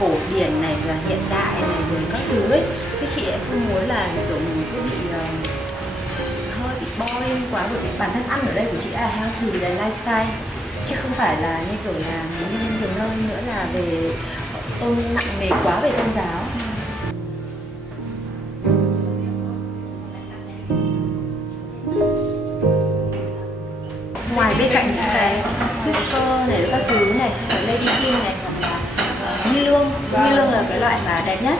cổ điển này và hiện đại này rồi các thứ ấy, chứ chị lại không muốn là kiểu mình cứ bị hơi bị boring quá, bởi vì bản thân ăn ở đây của chị là healthy, là lifestyle, chứ không phải là như kiểu là như nhiều nơi nữa là về tôn nặng nề quá về tôn giáo. Ngoài bên cạnh những cái super này các thứ này, Lady Kim này, hoặc là Nghi Lương là cái loại mà đẹp nhất.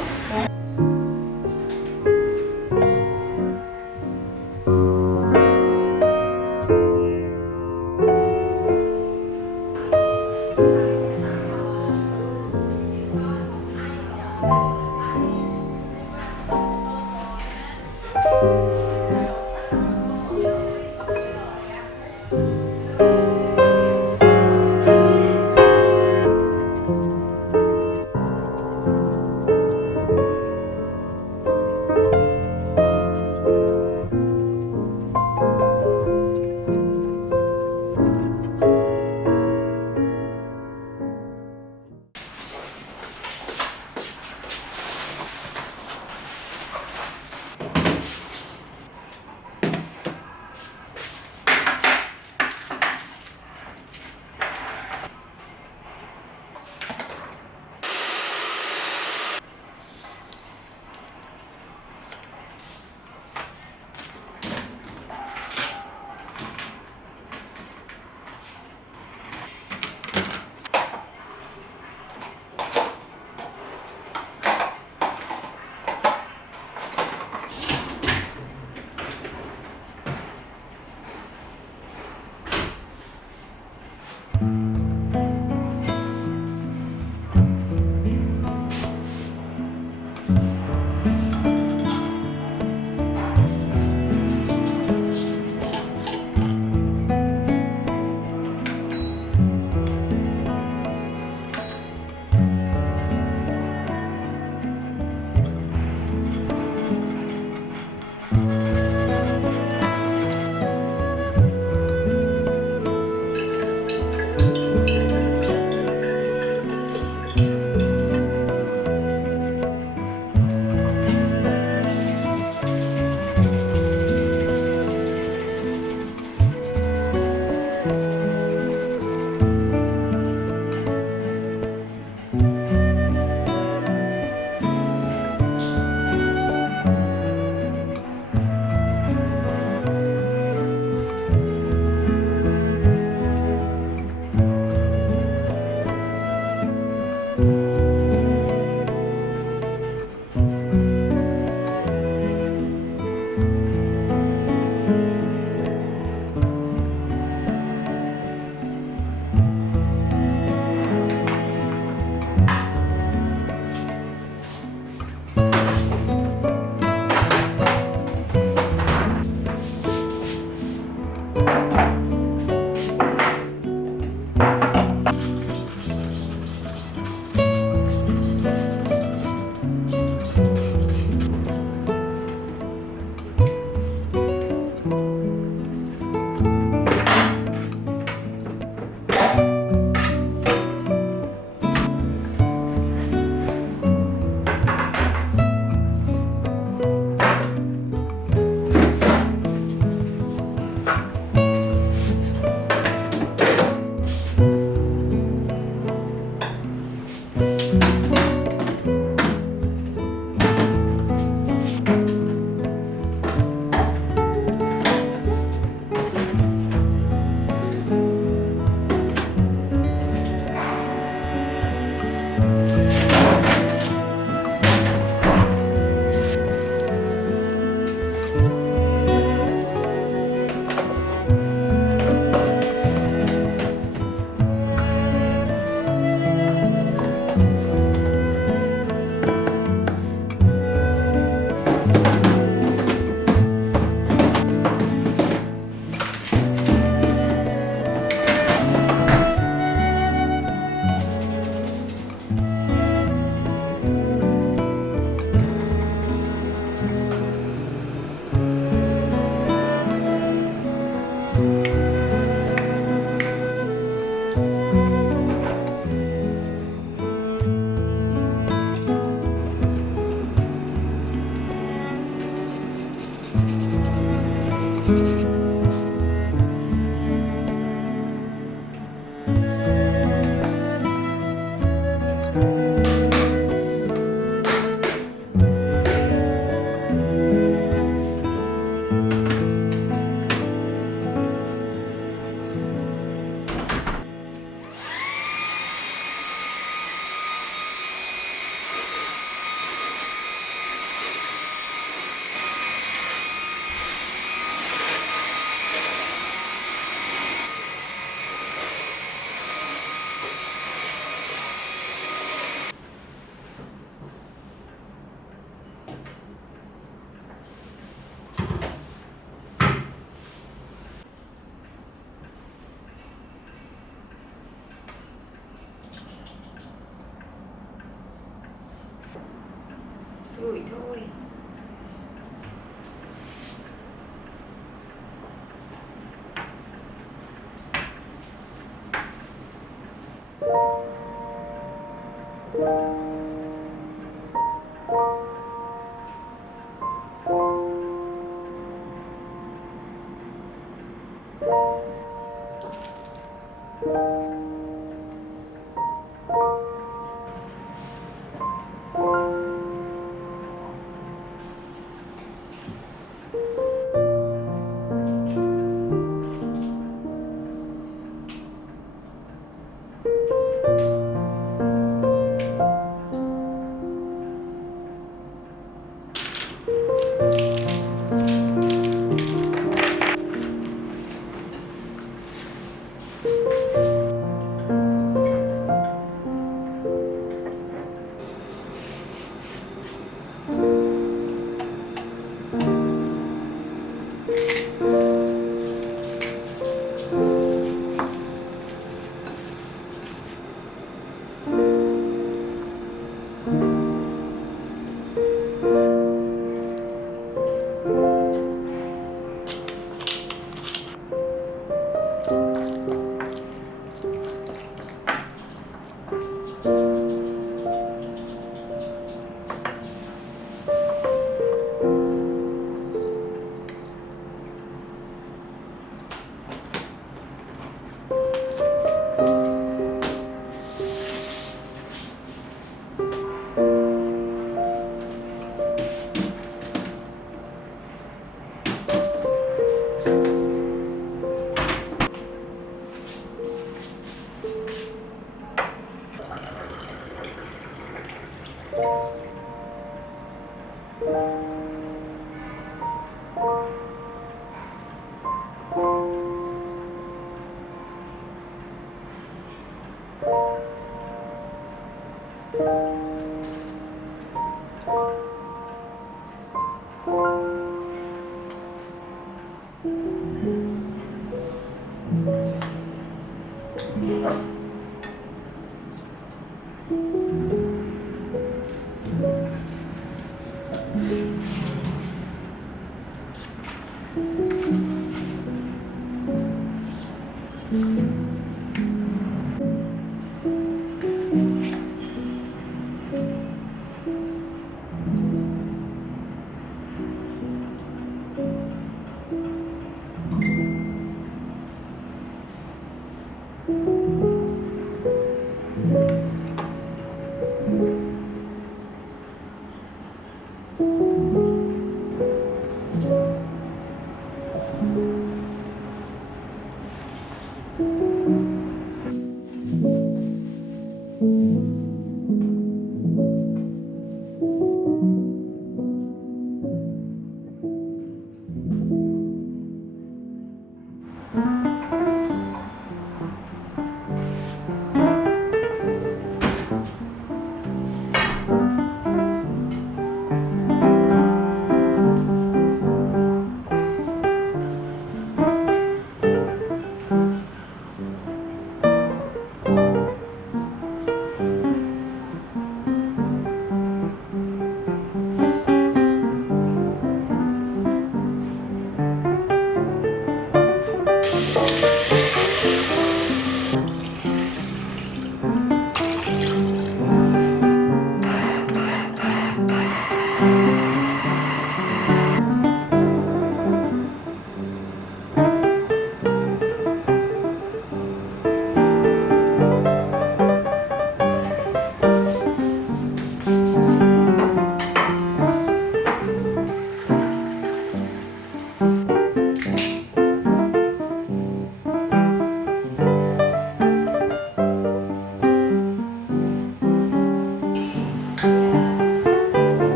Gửi thôi.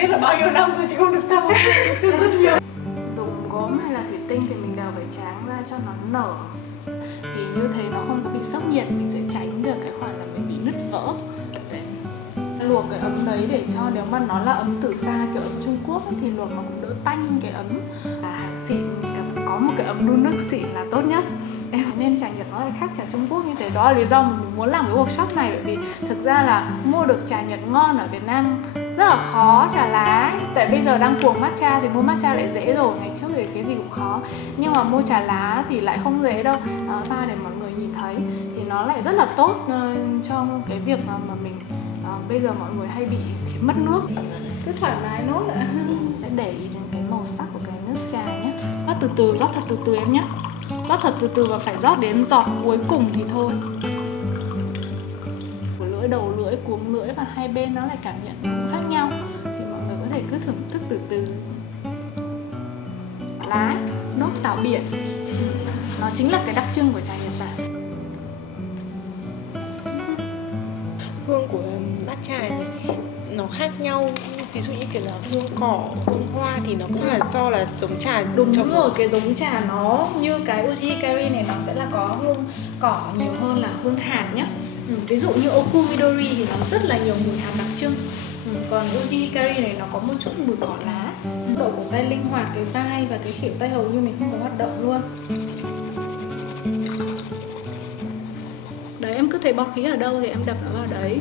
biết là bao nhiêu năm rồi chứ không được tao rất nhiều. Dùng gốm hay là thủy tinh thì mình đều phải tráng ra cho nó nở, thì như thế nó không bị sốc nhiệt, mình sẽ tránh được cái khoản là mình bị nứt vỡ. Đấy. Luộc cái ấm đấy để cho nếu mà nó là ấm từ xa kiểu ấm Trung Quốc ấy, thì luộc nó cũng đỡ tanh cái ấm. Hàng xịn, có một cái ấm đun nước xịn là tốt nhất. Em nên trà Nhật nó lại khác trà Trung Quốc như thế. Đó là lý do mà mình muốn làm cái workshop này, bởi vì thực ra là mua được trà Nhật ngon ở Việt Nam rất là khó. Trà lá ấy. Tại bây giờ đang cuồng matcha thì mua matcha lại dễ rồi, ngày trước thì cái gì cũng khó, nhưng mà mua trà lá thì lại không dễ đâu. Pha để mọi người nhìn thấy thì nó lại rất là tốt cho cái việc mà mình bây giờ mọi người hay bị mất nước. Cứ thoải mái nốt ạ. Để ý đến cái màu sắc của cái nước trà nhé. Rót từ từ, rót thật từ từ em nhé. Rót thật từ từ và phải rót đến giọt cuối cùng thì thôi. Của lưỡi, đầu lưỡi, cuống lưỡi và hai bên nó lại cảm nhận khác nhau, thì mọi người có thể cứ thưởng thức từ từ. Lá, nốt tảo biển, nó chính là cái đặc trưng của trà Nhật Bản. Hương của matcha này nó khác nhau, ví dụ như kiểu là hương cỏ, hương hoa thì nó cũng là do là giống trà. Đúng rồi, cái giống trà nó như cái Uji Hikari này nó sẽ là có hương cỏ nhiều hơn là hương hạt nhá. Ví dụ như Oku Midori thì nó rất là nhiều mùi hạt đặc trưng. Còn Uji Hikari này nó có một chút mùi cỏ lá. Độ cổ tay linh hoạt, cái vai và cái khuỷu tay hầu như mình không có hoạt động luôn. Đấy, em cứ thấy bọt khí ở đâu thì em đập nó vào đấy.